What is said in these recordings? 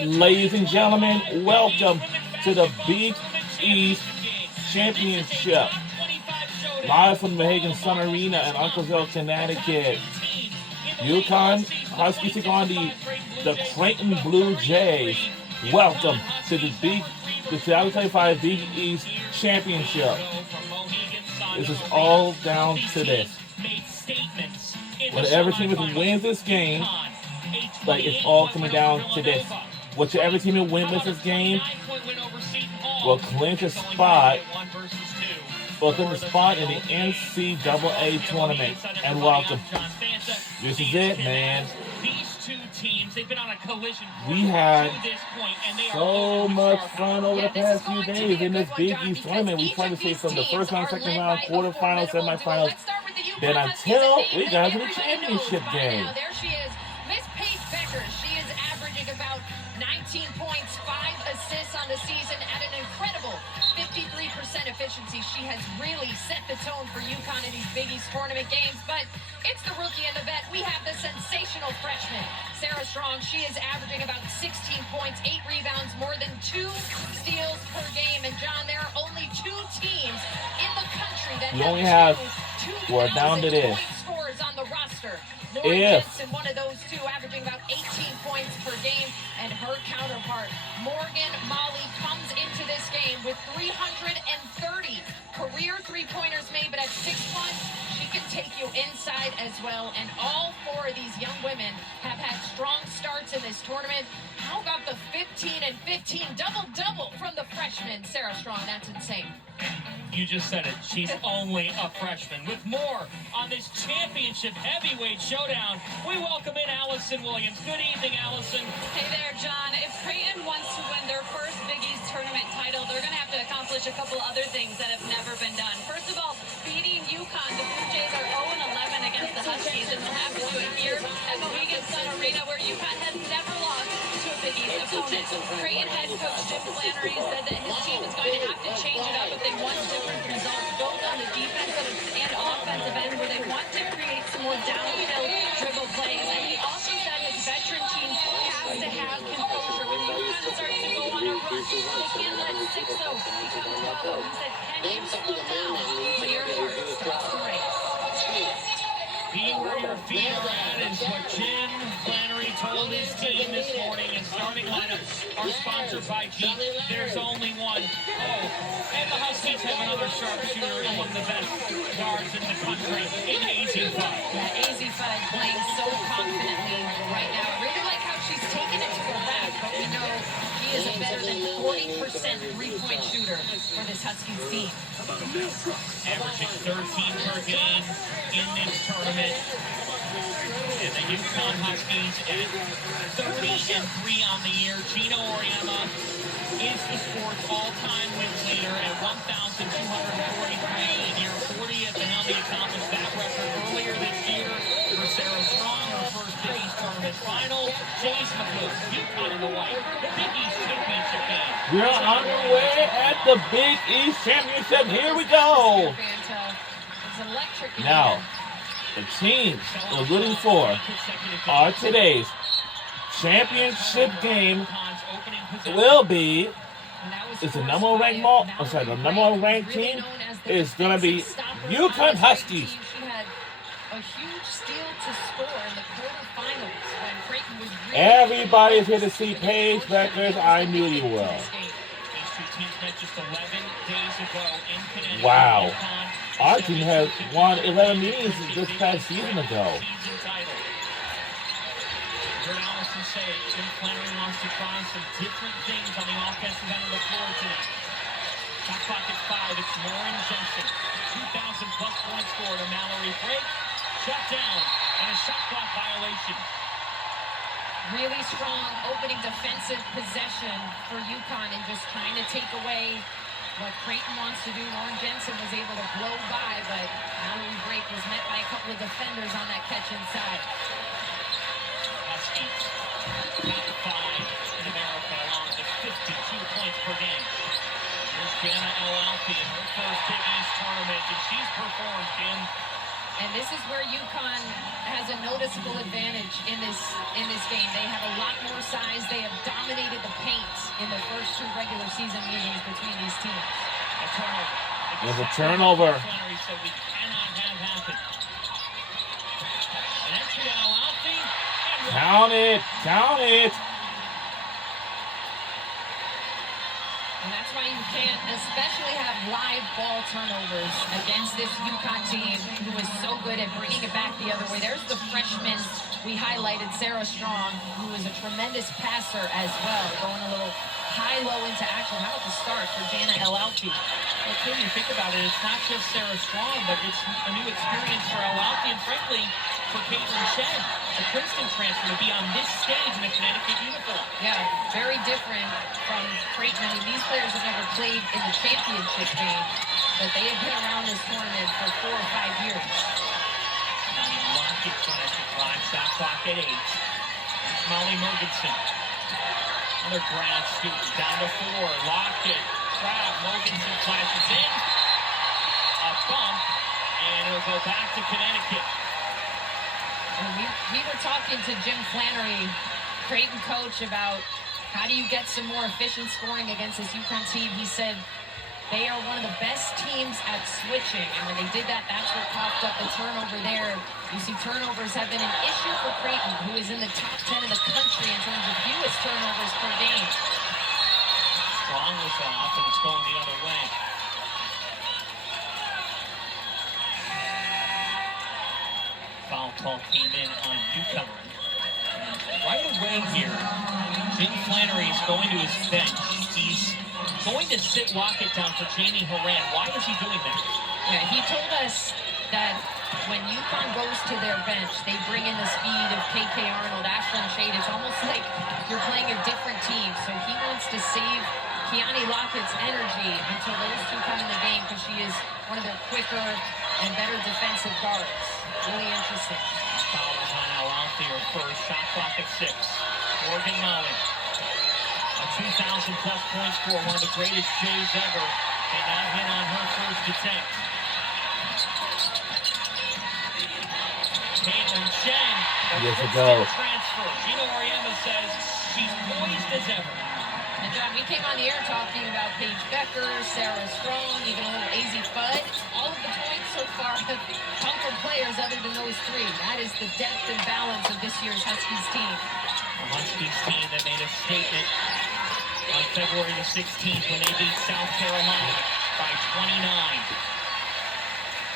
Ladies and gentlemen, welcome to the Big East Championship. Live from the Hagen Sun Arena in Unclesville, Connecticut. UConn Huskies take on the Creighton Blue Jays. Welcome to the 2025 Big East Championship. This is all down to this. Whatever team wins this game, like it's all coming down to this. Whichever team that wins this game will clinch a spot. Will clinch a spot in the NCAA tournament. And welcome. This is it, man. We had so much fun over the past few days in this Big East tournament. We tried to say from the first round, second round, quarterfinals, semifinals, then until we got to the championship game. There she is, Miss Paige Becker. She is averaging about 19 points, 5 assists on the season at an incredible 53% efficiency. She has really set the tone for UConn in these Big East tournament games, but it's the rookie and the vet. We have the sensational freshman, Sarah Strong. She is averaging about 16 points, 8 rebounds, more than 2 steals per game. And John, there are only 2 teams in the country that have we're down to this. Scores on the roster. Lauren Jensen, one of those 2, averaging about 18 points per game, and her counterpart, Morgan Molly, comes into this game with 330 career three-pointers made, but at 6'1", she can take you inside as well. And all 4 of these young women have had strong starts in this tournament. How about the 15 and 15 double-double from the freshman, Sarah Strong? That's insane. You just said it. She's only a freshman. With more on this championship heavyweight showdown, we welcome in Allison Williams. Good evening, Allison. Hey there, John. If Creighton wants to win their first Big East tournament title, they're going to have to accomplish a couple other things that have never been done. First of all, beating UConn. The Blue Jays are 0-11 against the Huskies, and they'll have to do it here at the Hagen Sun Arena, where UConn has never lost to a Big East opponent. Creighton head coach Jim Flannery said that his team is going to have to change it up if they want different results, both on the defensive and offensive end, where they want to create some more downhill dribble plays. And he also said his veteran team has to have composure. When UConn starts to go on a run, they can't let 6-0 become 12-0. He said, can you slow down when your heart starts to race? Being where your feet are at is what Jim Flannery told his team this morning. And starting lineups are sponsored by Jeep. There's only one. Oh, and the Huskies have another sharpshooter and one of the best guards in the country in AZ Fudd. Yeah, AZ Fudd playing so confidently right now. Really like how she's taken it to the rack, but we know she is a better than 40% three-point shooter for this Huskies team. Averaging 13 per game in this tournament. And the UConn Huskies at 30-3 on the year. Gino Auriemma is the sport's all-time win leader at 1,243 in year 40 at the helm. He accomplished that record earlier this year for Sarah Strong, her first Big East tournament final. Jays McCook, UConn in the white, the Big East championship game. We're underway at the Big East Championship. Here we go. Now, the teams we're rooting for are today's championship game will be the number one ranked team is going to be UConn Huskies. She had a huge steal to score in the quarterfinals when Creighton was really Everybody's here to see Paige Beckers. I knew you will. These 2 teams met just 11 days ago in Connecticut. Wow. Our team has won 11 meetings this past season ago. Heard Allison say Jim Flannery wants to try some different things on the offensive end of the floor tonight. Shot clock at 5. It's Lauren Jensen. 2,000-plus points scored. A Mallory break. Shut down. And a shot clock violation. really strong opening defensive possession for UConn and just trying to take away what Creighton wants to do. Lauren Jensen was able to blow by, but Mallory break was met by a couple of defenders on that catch inside. Huskies, top 5 in America, along with 52 points per game. Here's Jana El Alfi in her first Big East tournament, and she's performed in And this is where UConn has a noticeable advantage in this game. They have a lot more size. They have dominated the paint in the first 2 regular season meetings between these teams. A turnover. There's a turnover. Flannery said we cannot have happen. An entry to Al-Alfi. Count it. Count it. And that's why you can't especially have live ball turnovers against this UConn team who is so good at bringing it back the other way. There's the freshman we highlighted, Sarah Strong, who is a tremendous passer as well, going a little high-low into action. How about the start for Jana El-Alfi? Well, Kim, you think about it, it's not just Sarah Strong, but it's a new experience for El-Alfi and, frankly, for Caitlin Shen, the Princeton transfer, to be on this stage in a Connecticut uniform. Yeah, very different from Creighton. I mean, these players have never played in the championship game, but they have been around this tournament for 4 or 5 years. Lockett tries to drive, shot clock at 8. It's Molly Mogensen. Another grad student, down to 4. Lockett, grab, Mogensen flashes in. A bump, and it'll go back to Connecticut. And we were talking to Jim Flannery, Creighton coach, about how do you get some more efficient scoring against this UConn team. He said they are one of the best teams at switching, and when they did that, that's what coughed up the turnover there. You see, turnovers have been an issue for Creighton, who is in the top 10 of the country in terms of fewest turnovers per game. Strong was off, and it's going the other way. Foul call came in on UConn. Right away here, Jim Flannery is going to his bench. He's going to sit Lockett down for Jamie Horan. Why is he doing that? Yeah, he told us that when UConn goes to their bench, they bring in the speed of KK Arnold, Ashlyn Shade. It's almost like you're playing a different team. So he wants to save Keani Lockett's energy until those two come in the game, because she is one of their quicker and better defensive guards. Really interesting. Foul is on Al-Alfi, her first. Shot clock at 6. Morgan Molly. A 2,000-plus point score, one of the greatest Jays ever. Did not hit on her first attempt. Caitlin Shen, the Yes, it Princeton goes. transfer. Gino Oriema says she's poised as ever. And John, we came on the air talking about Paige Becker, Sarah Strong, even a little AZ Fudd. All of the points so far have come from players other than those 3. That is the depth and balance of this year's Huskies team. The Huskies team that made a statement on February the 16th when they beat South Carolina by 29.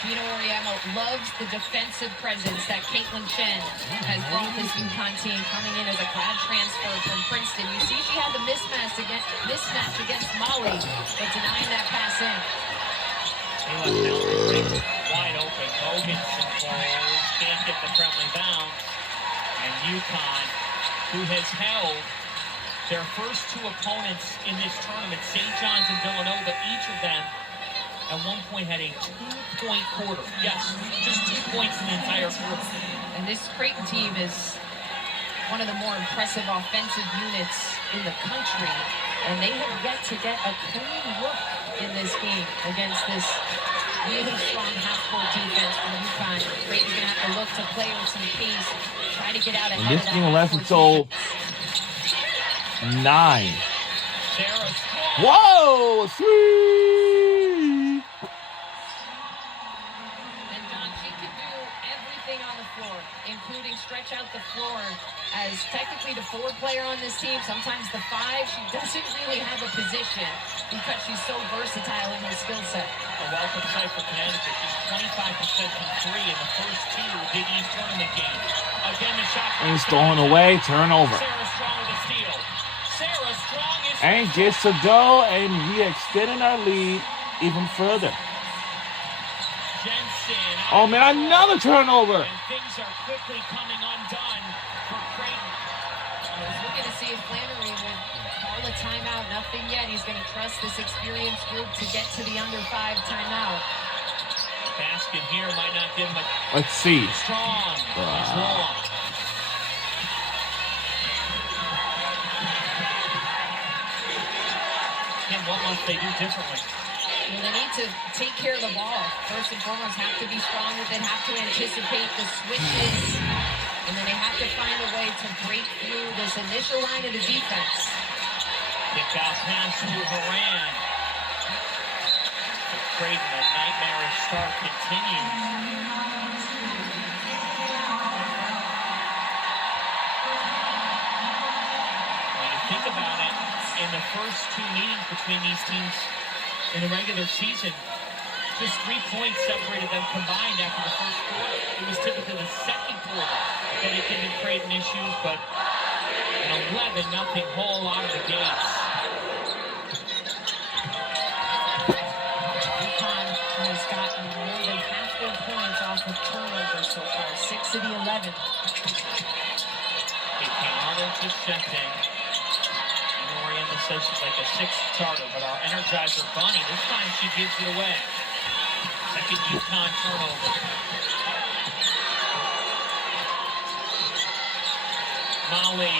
Gino Oriema loves the defensive presence that Caitlin Shen has brought this UConn team, coming in as a grad transfer from Princeton. You see she had the mismatch against Molly, but denying that pass in. They left Eldridge wide open. Mogensen falls, can't get the friendly bounce. And UConn, who has held their first 2 opponents in this tournament, St. John's and Villanova, each of them at one point had a 2-point quarter. Yes, just 2 points in the entire quarter. And this Creighton team is one of the more impressive offensive units in the country, and they have yet to get a clean look in this game against this really strong half-court defense from UConn. Creighton's going to have to look to play with some pace, try to get out ahead And this of that game left half-court until defense. 9. Sarah Strong. Whoa! Sweet! And John, she can do everything on the floor, including stretch out the floor as technically the 4 player on this team, sometimes the 5. She doesn't really have a position because she's so versatile in her skill set. A welcome sight for Connecticut. She's 25% from 3 in the first 2 Big East tournament games. Again, the shot. And he's throwing away. Turnover. Sarah Strong with a steal. Sarah Strong is... And gets to go, and we extending our lead even further. Jensen. Oh, man, another turnover. And things are quickly coming undone for Creighton. I was looking to see if Flannery would call a timeout. Nothing yet. He's going to trust this experienced group to get to the under 5 timeout. Basket here might not give him a... Let's see. Strong. He's long. Kim, what must they do differently? Well, they need to take care of the ball. First and foremost, have to be strong with it, have to anticipate the switches, and then they have to find a way to break through this initial line of the defense. Kick out pass to Haran. Creighton, the nightmarish start continues. When you think about it, in the first two meetings between these teams in the regular season, just 3 points separated them combined after the first quarter. It was typically the second quarter that it gave Creighton issues, but an 11-0 haul out of the gates. UConn has gotten more than half their points off of turnovers so far, 6 of the 11. Bernardo just checked in. Oriana says she's like a sixth starter, but our Energizer Bunny, this time she gives it away. Second UConn turnover. Molly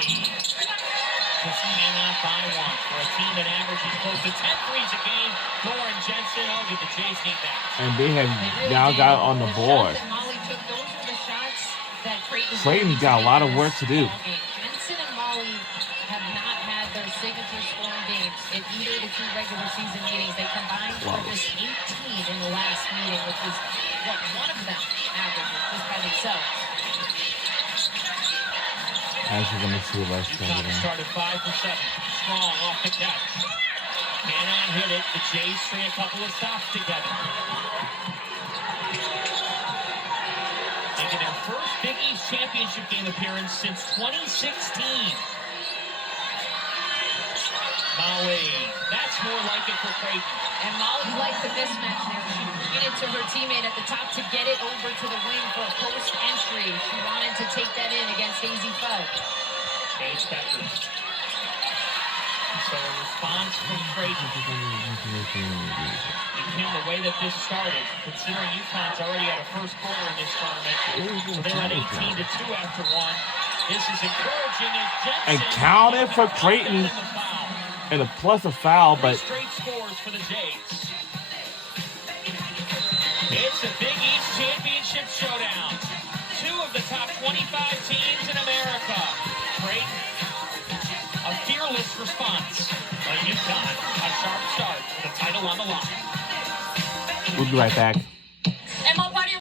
just cannot buy one for a team that averages close to 10 threes a game. Lauren Jensen, oh, did the Jays need that? And they have Really now did. got on the board. Shots that Molly took, those are the shots that Creighton's got a lot of work to do. Jensen and Molly have not had their signature scoring games in either of the two regular season meetings. They combined for just 18 in the last meeting, which is what one of them averages just by themselves. As you're going to see last UConn time. started 5 for 7. Strong off the catch. Cannot hit it. The Jays string a couple of stops together. Making their first Big East championship game appearance since 2016. Molly, that's more like it for Creighton. And Molly liked the mismatch there. She pointed to her teammate at the top to get it over to the wing for a post entry. She wanted to take that in against Hazy Fudge. Chase Beckers. So a response from Creighton. Kim, the way that this started, considering UConn's already had a first quarter in this tournament, so they're at 18-2 after one. This is encouraging as Jensen. And counted for Creighton. And a plus a foul, but straight scores for the Jays. It's a Big East championship showdown. 2 of the top 25 teams in America. Creighton, a fearless response. But UConn, a sharp start with a title on the line. we'll be right back.